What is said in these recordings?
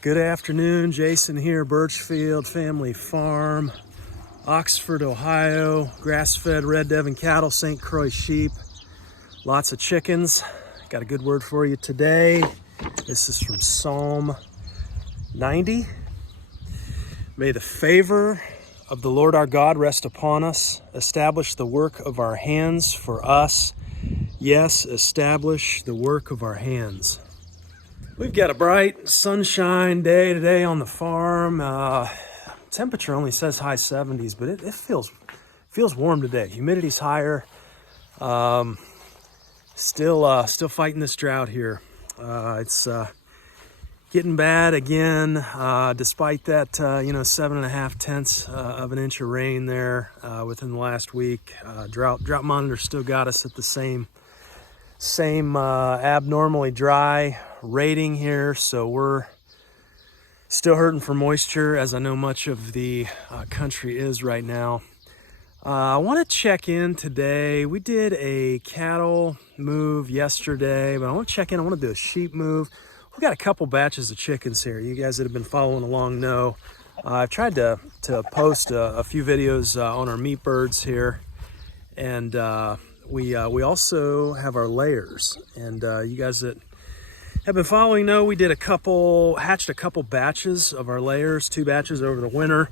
Good afternoon, Jason here, Birchfield Family Farm, Oxford, Ohio, grass-fed Red Devon cattle, St. Croix sheep, lots of chickens. Got a good word for you today. This is from Psalm 90. May the favor of the Lord our God rest upon us, establish the work of our hands for us. Yes, establish the work of our hands. We've got a bright sunshine day today on the farm. Temperature only says high 70s, but it feels warm today. Humidity's higher. Still fighting this drought here. It's getting bad again, despite that 7.5 of an inch of rain there within the last week. Drought monitor still got us at the same abnormally dry rating here, so we're still hurting for moisture, as I know much of the country is right now. I want to check in today. We did a cattle move yesterday, but I want to check in. I want to do a sheep move. We've got a couple batches of chickens here. You guys that have been following along know I've tried to post a few videos on our meat birds here, and we also have our layers. And you guys that have been following know we did hatched a couple batches of our layers, 2 batches over the winter,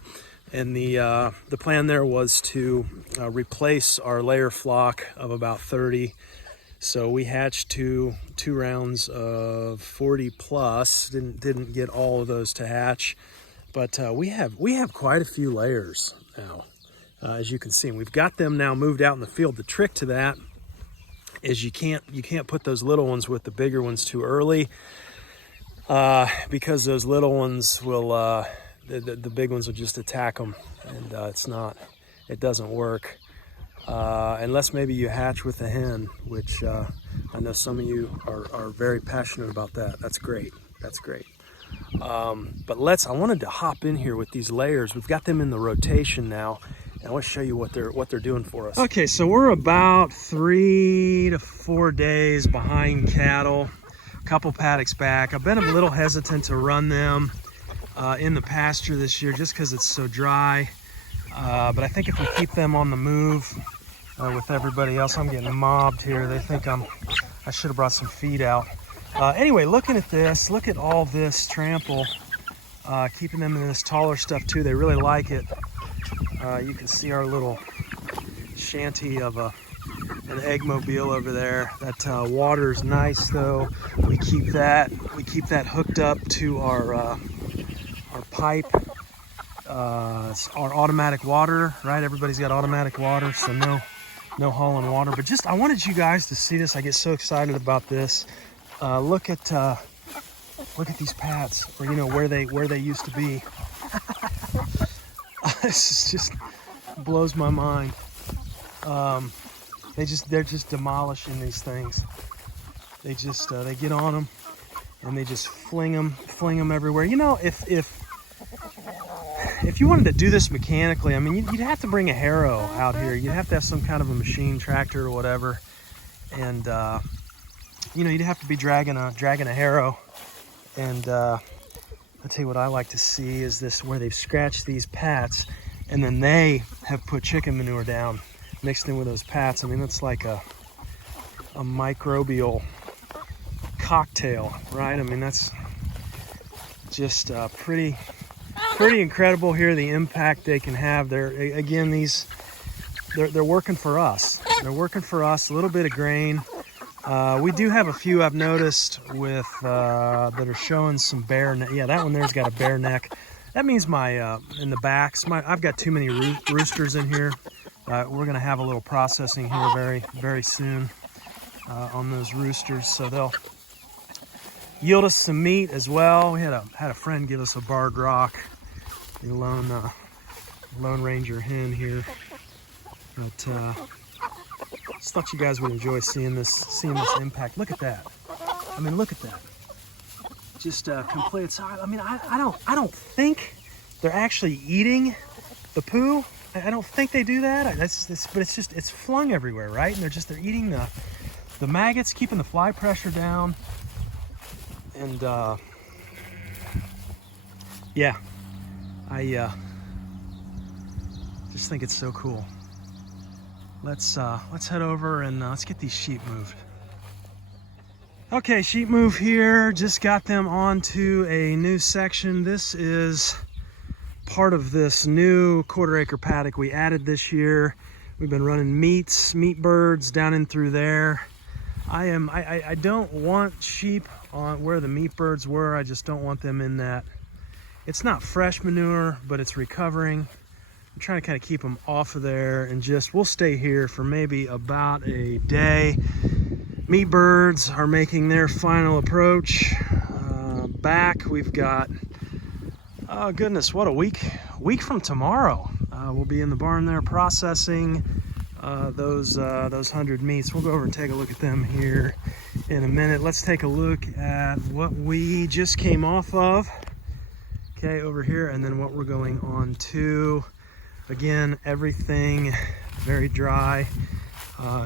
and the plan there was to replace our layer flock of about 30. So we hatched two rounds of 40 plus. Didn't get all of those to hatch, but we have quite a few layers now, as you can see. And we've got them now moved out in the field. The trick to that is you can't put those little ones with the bigger ones too early, because those little ones will the big ones will just attack them, and it doesn't work unless maybe you hatch with a hen, which I know some of you are very passionate about that. That's great. But I wanted to hop in here with these layers. We've got them in the rotation now. I want to show you what they're doing for us. Okay, so we're about 3 to 4 days behind cattle, a couple paddocks back. I've been a little hesitant to run them in the pasture this year just because it's so dry. But I think if we keep them on the move with everybody else, I'm getting mobbed here. They think I should have brought some feed out. Anyway, looking at this, look at all this trample, keeping them in this taller stuff too. They really like it. You can see our little shanty of an eggmobile over there. That water's nice though. We keep that hooked up to our pipe. It's our automatic water, right? Everybody's got automatic water, so no hauling water. But I wanted you guys to see this. I get so excited about this. Look at these pads, where they used to be. This just blows my mind. They're just demolishing these things. They get on them and they just fling them everywhere. If you wanted to do this mechanically, I mean, you'd have to bring a harrow out here. You'd have to have some kind of a machine, tractor or whatever, and you'd have to be dragging a harrow. And I'll tell you what I like to see is this, where they've scratched these pats and then they have put chicken manure down mixed in with those pats. I mean, it's like a microbial cocktail, right? I mean, that's just pretty incredible here, the impact they can have. They're working for us. They're working for us. A little bit of grain. We do have a few I've noticed that are showing some bare neck. Yeah, that one there's got a bare neck. That means in the backs, I've got too many roosters in here. We're gonna have a little processing here very, very soon on those roosters, so they'll yield us some meat as well. We had a friend give us a barred rock, the Lone Ranger hen here, but just thought you guys would enjoy seeing this impact. Look at that. I mean, look at that. Just complete. I mean, I don't think they're actually eating the poo. I don't think they do that. But it's flung everywhere, right? And they're eating the maggots, keeping the fly pressure down, and Yeah, I just think it's so cool. Let's head over and let's get these sheep moved. Okay, sheep move here. Just got them onto a new section. This is part of this new 1/4 acre paddock we added this year. We've been running meat birds down in through there. I don't want sheep on where the meat birds were. I just don't want them in that. It's not fresh manure, but it's recovering. I'm trying to kind of keep them off of there, and we'll stay here for maybe about a day. Meat birds are making their final approach. Back, we've got, oh goodness, what a week from tomorrow. We'll be in the barn there processing those 100 meats. We'll go over and take a look at them here in a minute. Let's take a look at what we just came off of. Okay, over here, and then what we're going on to. Again, everything very dry.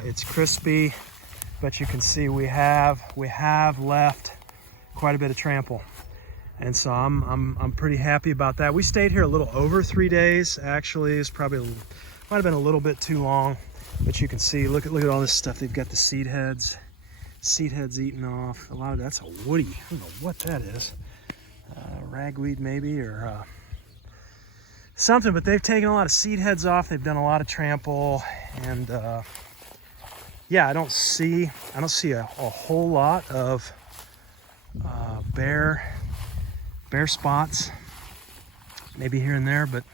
It's crispy, but you can see we have left quite a bit of trample, and so I'm pretty happy about that. We stayed here a little over 3 days. Actually, it's probably might have been a little bit too long, but you can see, look at all this stuff. They've got the seed heads eaten off. A lot of that's a woody. I don't know what that is. Ragweed maybe, or something, but they've taken a lot of seed heads off. They've done a lot of trample, and yeah, I don't see a whole lot of bare spots, maybe here and there, but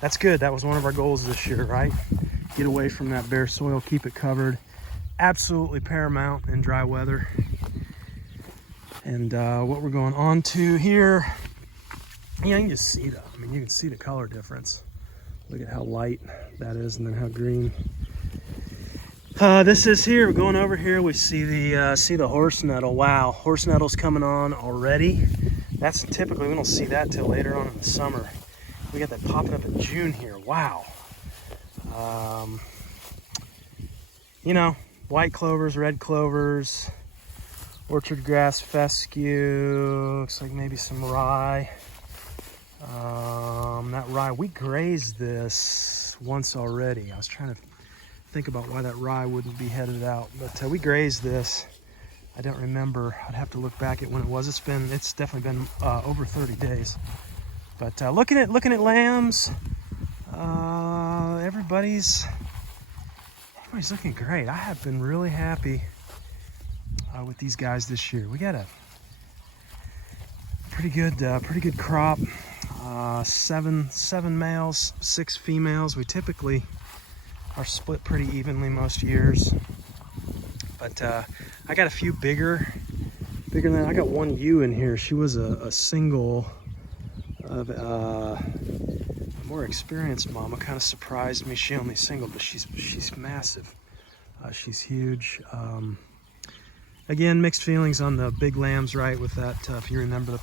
that's good. That was one of our goals this year, right? Get away from that bare soil, keep it covered. Absolutely paramount in dry weather. And what we're going on to here, yeah, you can just see you can see the color difference. Look at how light that is, and then how green. This is here. We're going over here. We see the horse nettle. Wow, horse nettle's coming on already. That's typically, we don't see that till later on in the summer. We got that popping up in June here. Wow. You know, white clovers, red clovers, orchard grass fescue, looks like maybe some rye. That rye, we grazed this once already. I was trying to think about why that rye wouldn't be headed out, but we grazed this. I don't remember. I'd have to look back at when it was. It's definitely been over 30 days. But looking at lambs, everybody's looking great. I have been really happy with these guys this year. We got a pretty good crop. 7 males, 6 females. We typically are split pretty evenly most years, but I got a few bigger than. I got one ewe in here. She was a single of a more experienced mama. Kind of surprised me. She only single, but she's massive. She's huge. Again, mixed feelings on the big lambs, right? With that, if you remember the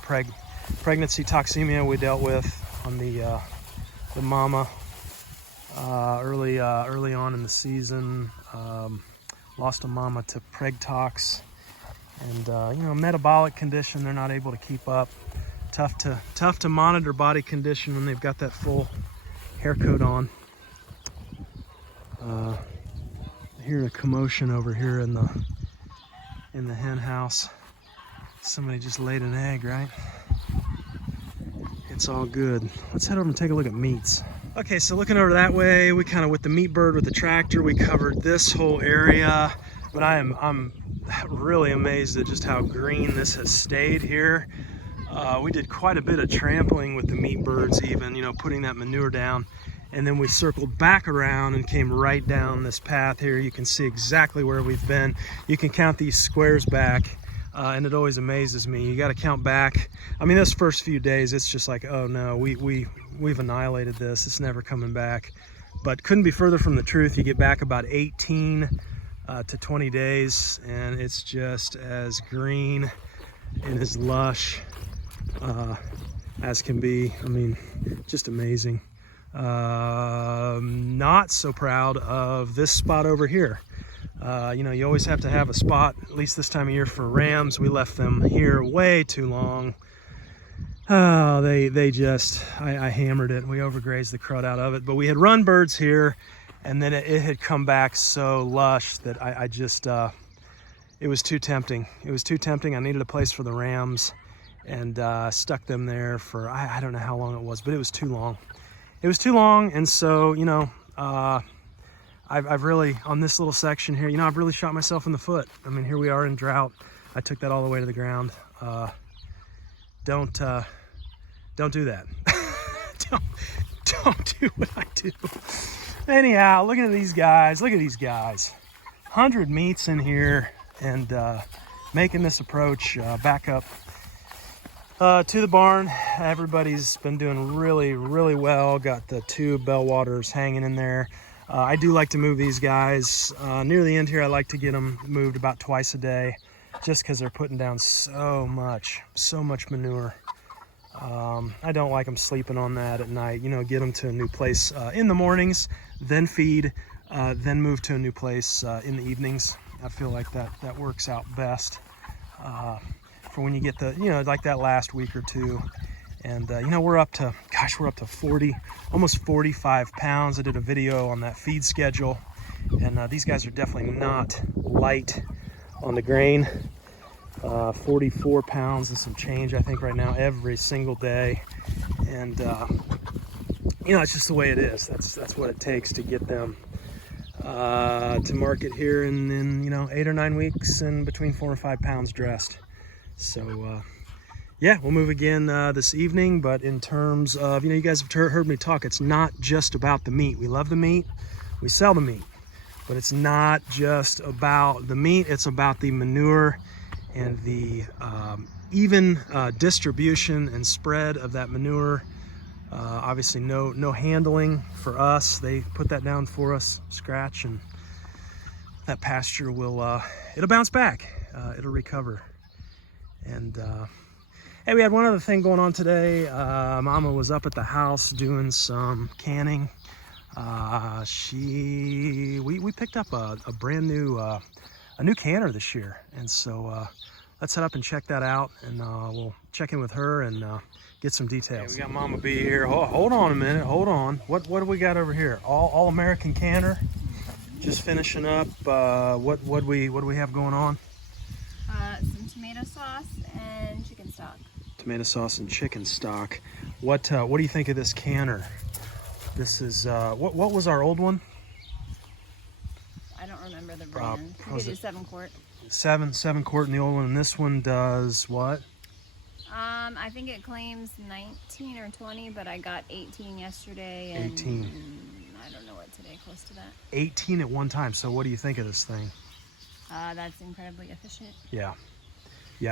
pregnancy toxemia we dealt with on the mama early on in the season. Lost a mama to preg tox, and metabolic condition. They're not able to keep up. Tough to monitor body condition when they've got that full hair coat on. Hear a commotion over here in the hen house. Somebody just laid an egg, right? It's all good. Let's head over and take a look at meats. Okay, so looking over that way, we kind of, with the meat bird with the tractor, we covered this whole area, but I'm really amazed at just how green this has stayed here. We did quite a bit of trampling with the meat birds, even, putting that manure down, and then we circled back around and came right down this path here. You can see exactly where we've been. You can count these squares back, and it always amazes me. You got to count back. I mean, those first few days, it's just like, oh no, we've annihilated this. It's never coming back. But couldn't be further from the truth. You get back about 18 to 20 days, and it's just as green and as lush as can be. I mean, just amazing. Not so proud of this spot over here. You always have to have a spot, at least this time of year, for rams. We left them here way too long. Oh, they just, I hammered it. We overgrazed the crud out of it, but we had run birds here, and then it had come back so lush that I just, it was too tempting. It was too tempting. I needed a place for the rams, and stuck them there for, I don't know how long it was, but it was too long. It was too long, and so, you know, I've really, on this little section here, you know, I've really shot myself in the foot. I mean, here we are in drought. I took that all the way to the ground. Don't do that. don't do what I do. Anyhow, look at these guys. Look at these guys. 100 meats in here, and making this approach back up to the barn. Everybody's been doing really well. Got the 2 bellwaters hanging in there. I do like to move these guys near the end here. I like to get them moved about twice a day, just because they're putting down so much manure. I don't like them sleeping on that at night. You know, get them to a new place in the mornings, then feed, then move to a new place in the evenings. I feel like that works out best for when you get the, you know, like that last week or two. And you know, we're up to 40, almost 45 pounds. I did a video on that feed schedule, and these guys are definitely not light on the grain. 44 pounds and some change, I think, right now, every single day. And you know, it's just the way it is. That's what it takes to get them to market here in you know, 8 or 9 weeks, and between 4 and 5 pounds dressed. So yeah, we'll move again this evening. But in terms of, you know, you guys have heard me talk, it's not just about the meat. We love the meat, we sell the meat, but it's not just about the meat. It's about the manure and the even distribution and spread of that manure. Obviously no handling for us. They put that down for us, scratch, and that pasture will it'll bounce back. It'll recover. And hey, we had one other thing going on today. Mama was up at the house doing some canning. We picked up a brand new a new canner this year, and so let's head up and check that out, and we'll check in with her and get some details. Okay, we got Mama B here. Hold on a minute. Hold on. What do we got over here? All American canner. Just finishing up. What do we have going on? Some tomato sauce and chicken stock. Tomato sauce and chicken stock. What do you think of this canner? This is what was our old one? I don't remember the brand. I think it is 7 quart. 7 quart in the old one, and this one does what? I think it claims 19 or 20, but I got 18 yesterday. And 18. I don't know what today, close to that. 18 at one time. So what do you think of this thing? That's incredibly efficient. Yeah,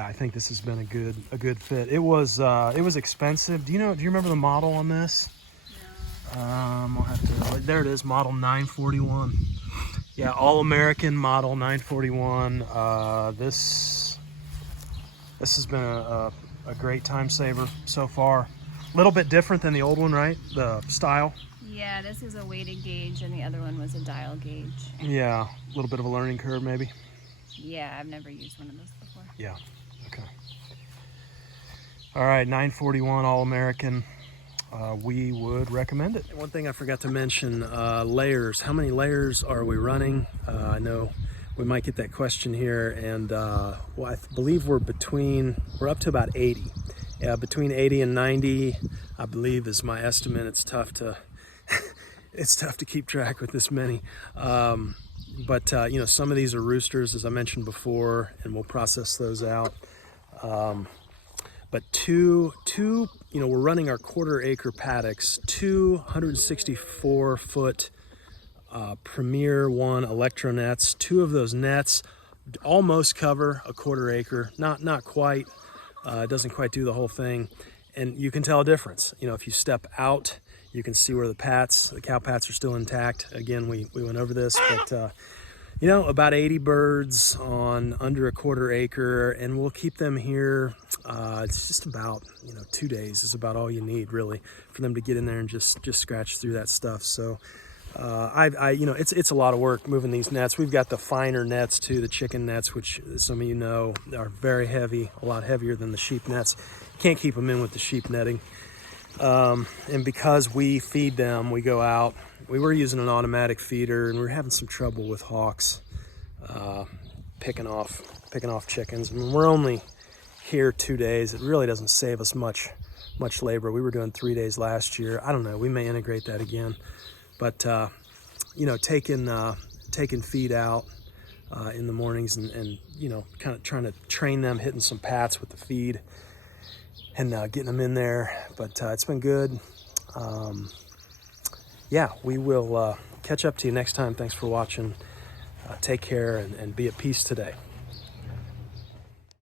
I think this has been a good fit. It was expensive. Do you remember the model on this? No. I'll have to, there it is, model 941. Yeah, all American model 941. This has been a great time saver so far. A little bit different than the old one, right? The style. Yeah, this is a weighted gauge, and the other one was a dial gauge. Yeah, a little bit of a learning curve, maybe. Yeah, I've never used one of those before. Yeah. Okay. All right, 941 all American. We would recommend it. One thing I forgot to mention, layers. How many layers are we running? I know we might get that question here, and well, I believe we're up to about 80. Yeah, between 80 and 90, I believe, is my estimate. It's tough to it's tough to keep track with this many. But you know, some of these are roosters, as I mentioned before, and we'll process those out. But two, you know, we're running our 1/4 acre paddocks, 264 foot Premier 1 electro nets. 2 of those nets almost cover a 1/4 acre, not quite. It doesn't quite do the whole thing, and you can tell a difference. You know, if you step out, you can see where the cow pats are still intact. Again, we went over this, but you know, about 80 birds on under a 1/4 acre, and we'll keep them here. It's just about, you know, 2 days is about all you need, really, for them to get in there and just scratch through that stuff. So you know, it's a lot of work moving these nets. We've got the finer nets too, the chicken nets, which some of you know are very heavy, a lot heavier than the sheep nets. Can't keep them in with the sheep netting. And because we feed them, we go out. We were using an automatic feeder, and we were having some trouble with hawks picking off chickens. I mean, we're only here 2 days. It really doesn't save us much labor. We were doing 3 days last year. I don't know. We may integrate that again. But you know, taking feed out in the mornings and you know, kind of trying to train them, hitting some pats with the feed and getting them in there. But it's been good. Yeah, we will catch up to you next time. Thanks for watching. Take care and be at peace today.